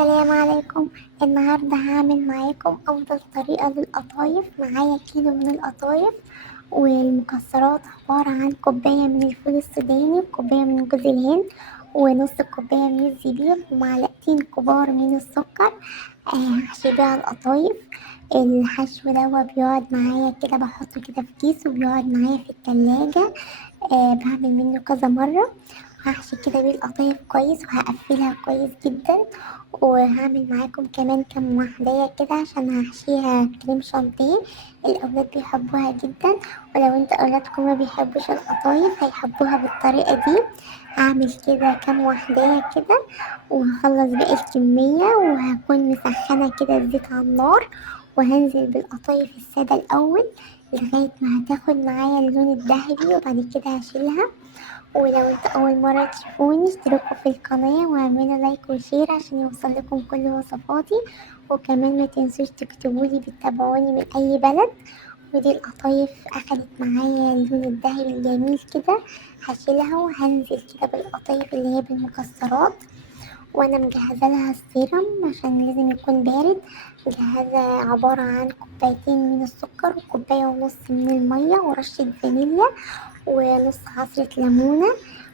السلام عليكم. النهاردة هعمل معاكم أفضل طريقة للقطايف. معايا كيلو من القطايف، والمكسرات عبارة عن كوباية من الفول السوداني وكوباية من جوز الهند ونص كوباية من الزبيب ومعلقتين كبار من السكر. هحشي بيها القطايف. الحشو ده بيقعد معايا كده، بحطه كده في كيس وبيقعد معايا في التلاجة. بعمل منه كذا مرة. هحشي كده بيه القطايف كويس وهقفلها كويس جدا. وهعمل معاكم كمان كام واحدة كده عشان هحشيها كريم شانتيه. الأولاد بيحبوها جدا، ولو انت أولادكم ما بيحبوش القطايف هيحبوها بالطريقة دي. هعمل كده كام واحدة كده وهخلص باقي الكمية، وهكون مسخنة كده الزيت على النار، وهنزل بالقطايف السادة الأول لغاية ما هتاخد معايا اللون الذهبي، وبعد كده هشيلها. ولو انت اول مرة تشوفوني اشتركوا في القناة واعملوا لايك وشير عشان يوصلكم كل وصفاتي. وكمان ما تنسوش تكتبولي بتتابعوني من اي بلد. ودي القطايف اخدت معايا اللون الذهبي الجميل كده. هشيلها وهنزل كده بالقطايف اللي هي بالمكسرات، وانا مجهزه لها السيرم عشان لازم يكون بارد. مجهزه عباره عن كوبايتين من السكر وكوبايه ونص من الميه ورشه فانيليا ونص عصرة ليمونة،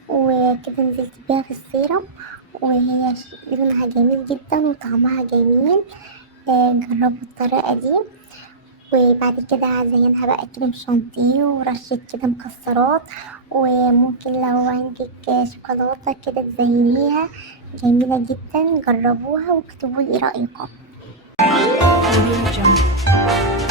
وكده نزلت بيها في السيرم. وهي لونها جميل جدا وطعمها جميل. جربوا الطريقة دي. وبعد كده هزينها بقى كريم شانتيه ورشة كده مكسرات، وممكن لو عندك شوكولاتة كده تزينيها. جميلة جدا، جربوها واكتبوا لي رأيكم. Audio Jungle.